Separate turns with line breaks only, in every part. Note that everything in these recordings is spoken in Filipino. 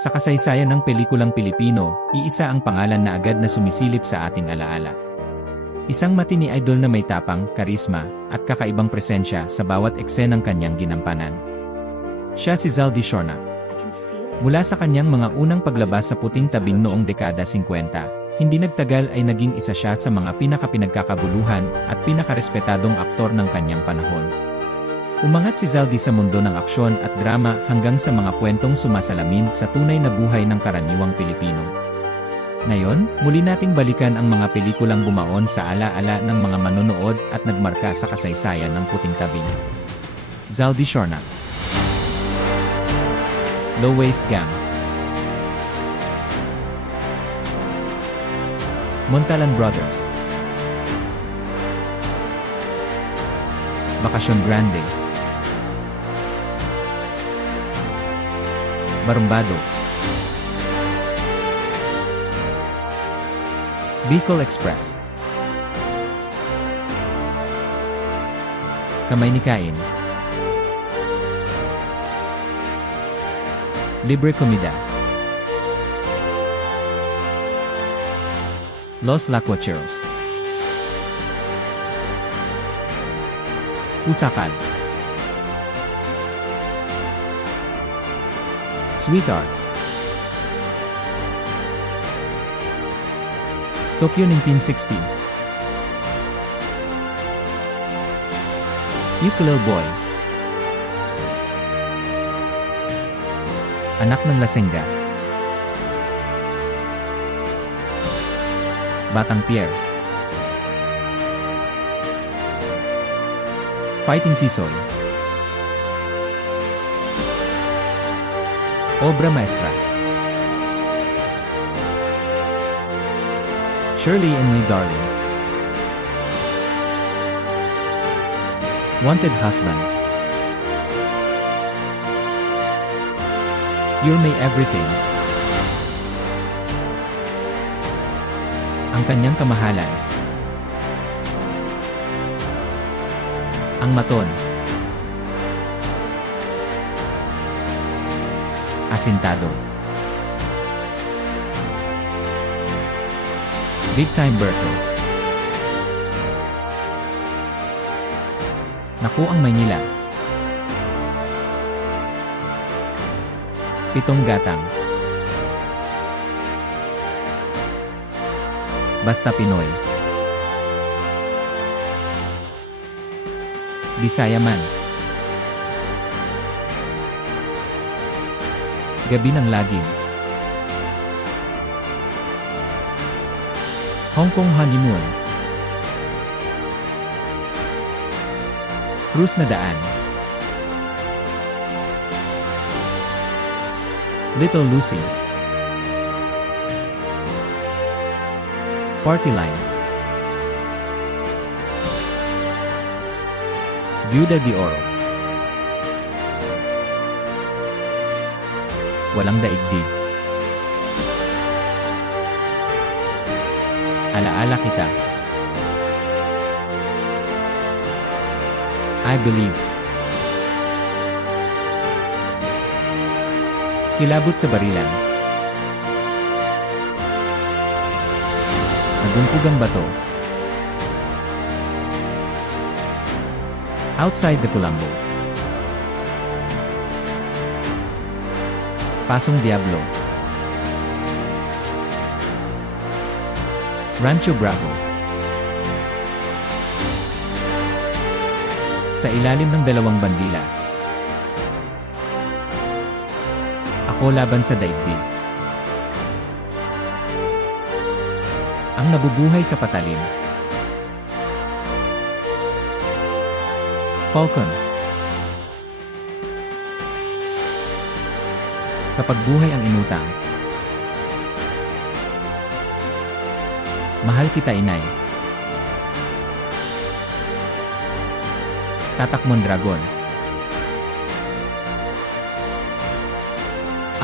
Sa kasaysayan ng pelikulang Pilipino, iisa ang pangalan na agad na sumisilip sa ating alaala. Isang matini idol na may tapang, karisma, at kakaibang presensya sa bawat eksenang kanyang ginampanan. Siya si Zaldi Shornak. Mula sa kanyang mga unang paglabas sa puting tabing noong dekada 50, hindi nagtagal ay naging isa siya sa mga pinakapinagkakaguluhan at pinakarespetadong aktor ng kanyang panahon. Umangat si Zaldi sa mundo ng aksyon at drama hanggang sa mga kwentong sumasalamin sa tunay na buhay ng karaniwang Pilipino. Ngayon, muli nating balikan ang mga pelikulang bumaon sa ala-ala ng mga manonood at nagmarka sa kasaysayan ng puting tabing. Zaldi Shornak Low Waist Gang Montalan Brothers Bakasyon Grande Barumbado Bicol Express. Kamay ni Kain Libre Comida. Los Lacuacheros. Usakal Sweethearts Tokyo 1960 Ukulele Boy. Anak ng Lasengga Batang Pierre. Fighting Tisoy Obra Maestra. Shirley and Me Darling. Wanted Husband. You're My Everything. Ang kanyang kamahalan. Ang maton Asintado. Big Time Berto. Naku ang Maynila. Pitong Gatang. Basta Pinoy. Bisaya man Gabi ng Lagim Hong Kong Honeymoon. Cruise na daan Little Lucy. Party Line. Viuda de Oro Walang daigdig. Alaala kita. I believe. Kilabot sa barilan. Nagumpug ang bato. Outside the Colombo Pasong Diablo. Rancho Bravo. Sa ilalim ng dalawang bandila. Ako laban sa daigdig. Ang nabubuhay sa patalim. Falcon Kapag buhay ang inutang. Mahal kita inay. Tatakmon Dragon.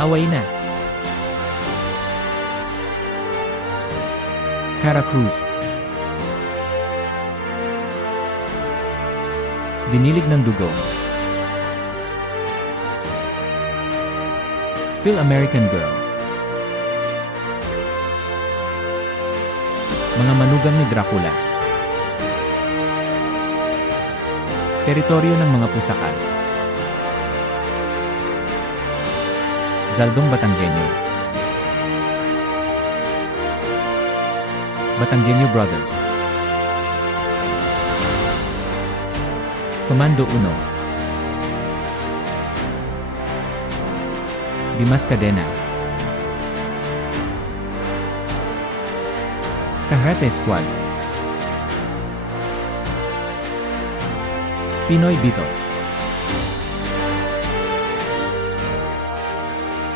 Away na. Cara Cruz. Dinilig ng dugo Phil American Girl. Mga manugang ni Dracula. Teritoryo ng mga pusakal. Zaldong Batanggenyo. Batanggenyo Brothers. Komando 1. Dimas Cadena. Kahate Squad. Pinoy Beatles.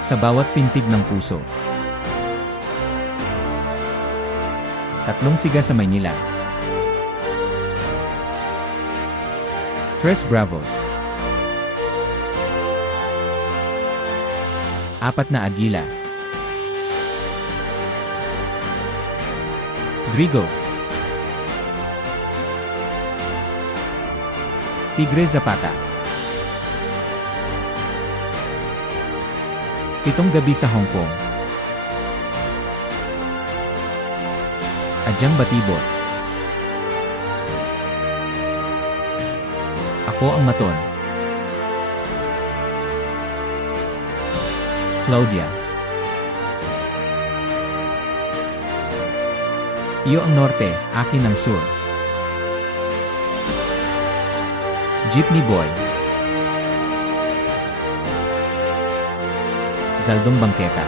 Sa bawat pintig ng puso. Tatlong siga sa Maynila. Tres Bravos. Apat na Agila. Drigo. Tigre Zapata. Pitong gabi sa Hong Kong. Adyang Batibot. Ako ang maton. Claudia. Iyo ang norte, akin ang sur. Jeepney Boy. Zaldong Bangketa.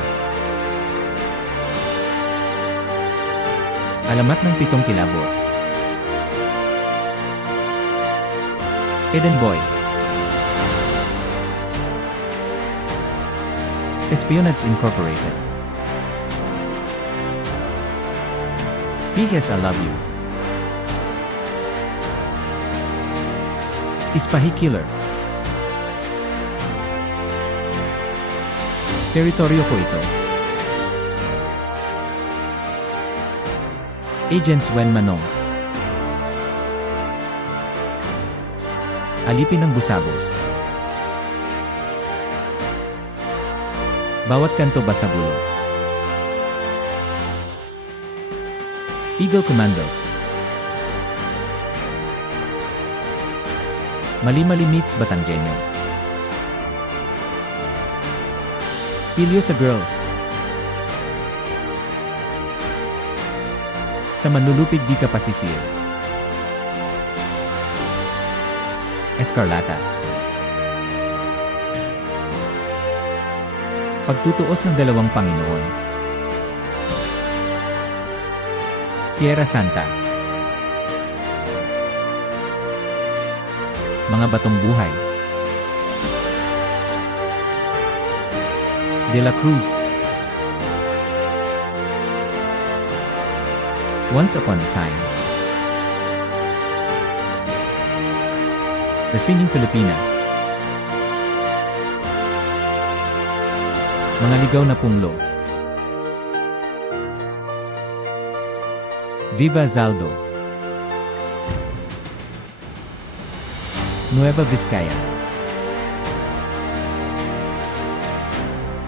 Alamat ng pitong kilabot. Eden Boys. Espionage Incorporated. P.S. I love you. Ispahi Killer. Teritoryo ko ito. Agents Wen Manong. Alipin ng Busabos. Bawat kanto basagulo. Eagle Commandos. Mali-mali meets Batanggenyo. Pilyo sa Girls. Sa manlulupig di ka pasisir. Escarlata. Pagtutuos ng dalawang Panginoon. Tierra Santa. Mga batong buhay. De la Cruz. Once upon a time. The Singing Filipina. Mga ligaw na punglo. Viva Zaldo. Nueva Vizcaya.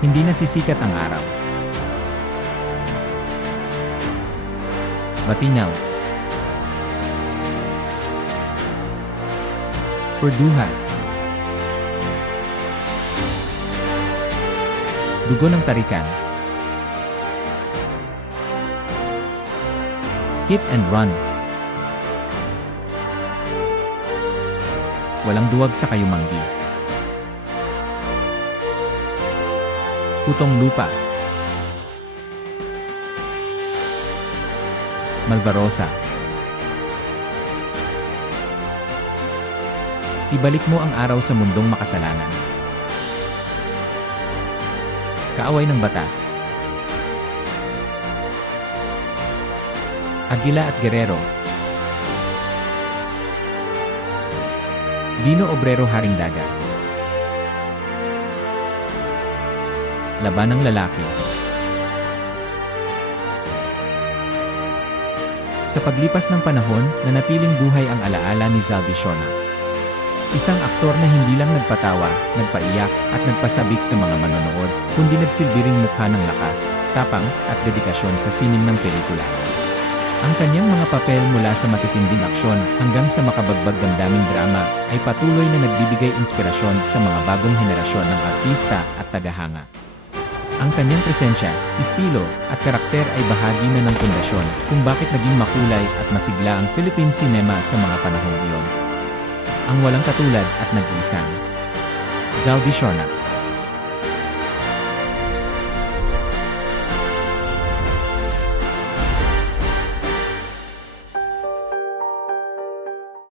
Hindi na sisikat ang araw. Batinaw. Perduha. Dugo ng tarikan. Hit and run. Walang duwag sa kayumanggi. Putong lupa. Malvarosa. Ibalik mo ang araw sa mundong makasalanan. Kaaway ng batas. Agila at Guerrero. Dino Obrero Haring Dagat. Laban ng lalaki. Sa paglipas ng panahon, nanatiling buhay ang alaala ni Zaldi Shona. Isang aktor na hindi lang nagpatawa, nagpaiyak, at nagpasabik sa mga manonood, kundi nagsilbi ring mukha ng lakas, tapang, at dedikasyon sa sining ng pelikula. Ang kanyang mga papel mula sa matitinding aksyon hanggang sa makabagbag damdaming drama ay patuloy na nagbibigay inspirasyon sa mga bagong henerasyon ng artista at tagahanga. Ang kanyang presensya, estilo, at karakter ay bahagi na ng pundasyon kung bakit naging makulay at masigla ang Philippine cinema sa mga panahong iyon. Ang walang katulad at nag-iisang. Zaldi Shornak